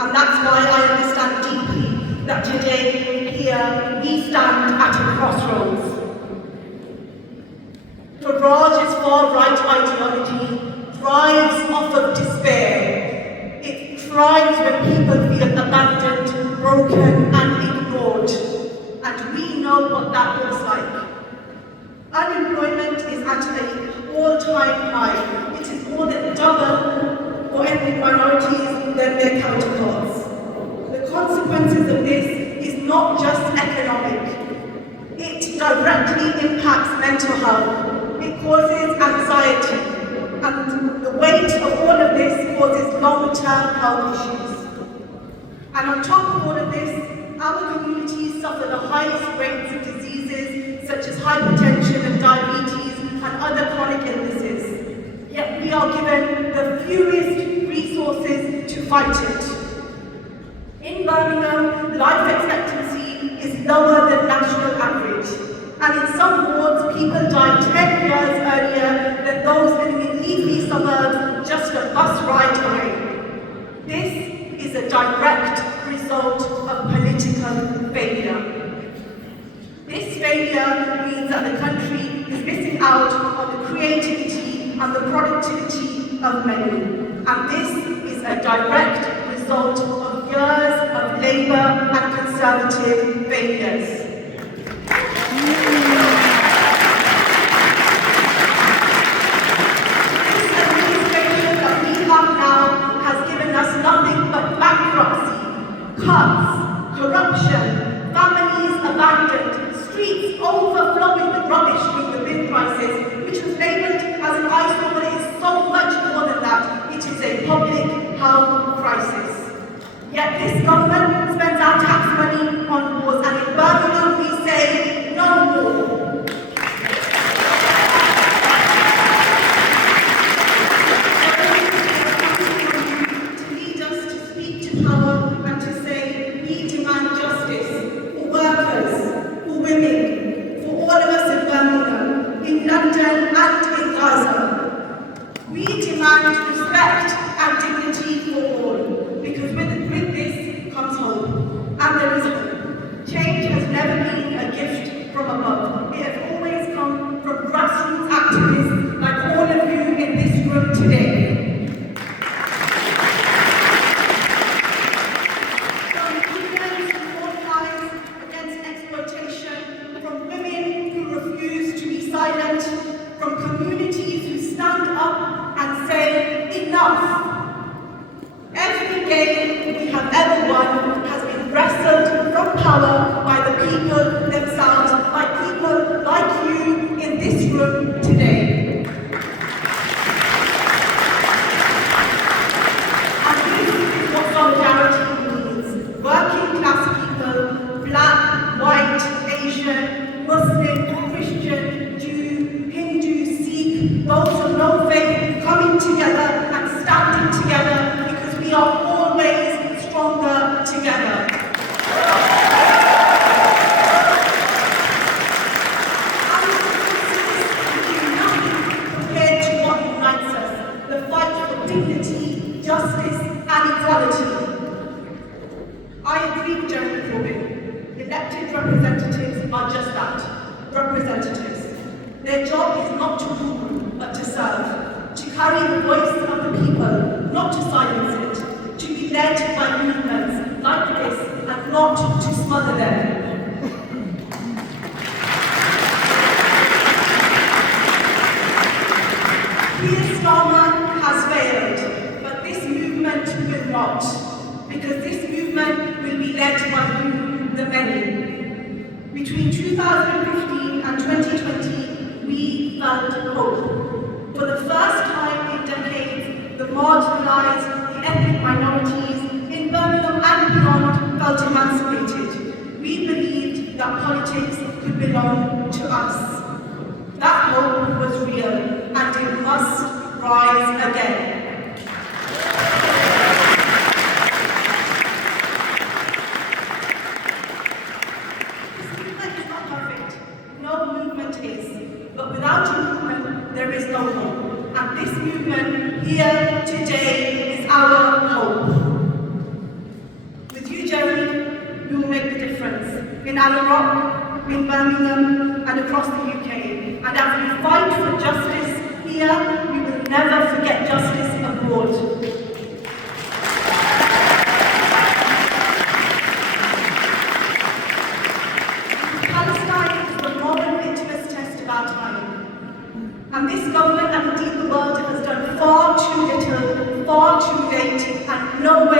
and that's why I understand deeply that today, here, we stand at a crossroads. For Raj's far-right ideology thrives off of despair. It thrives when people feel abandoned, broken, and ignored. And we know what that looks like. Unemployment is at an all-time high. It is more than double for ethnic minorities than their counterparts. The consequences of this is not just economic. It directly impacts mental health. It causes anxiety, and the weight of all of this causes long-term health issues. And on top of all of this, our communities suffer the highest rates of diseases such as hypertension and diabetes and other chronic illnesses. Yet we are given the fewest resources to fight it. In Birmingham, life expectancy is lower than national average. And in some wards, people die 10 years earlier than those living in leafy suburbs just a bus ride away. This is a direct result of political failure. This failure means that the country is missing out on the creativity and the productivity of many. And this is a direct result of years of Labour and Conservative failures. Cuts, corruption, families abandoned, streets overflowing with rubbish with the bin crisis, which was labelled as an eyesore, but it is so much more than that. It is a public health crisis. Yet this government spends our tax money on wars, and in Birmingham we say no more. I agree with Jeremy Corbyn. Elected representatives are just that, representatives. Their job is not to rule, but to serve, to carry the voice of the people, not to silence it, to be led by movements like this and not to smother them. Has failed, but this movement will not, because this movement will be led by you, the many. Between 2015 and 2020, we felt hope. For the first time in decades, the marginalised, the ethnic minorities in Birmingham and beyond felt emancipated. We believed that politics could belong to us. That hope was real, and it must rise again. This movement is not perfect. No movement is. But without a movement, there is no hope. And this movement here today is our hope. Allen Rock, in Birmingham, and across the UK. And as we fight for justice here, we will never forget justice abroad. Palestine is the moral litmus test of our time. And this government and indeed the world has done far too little, far too late, and nowhere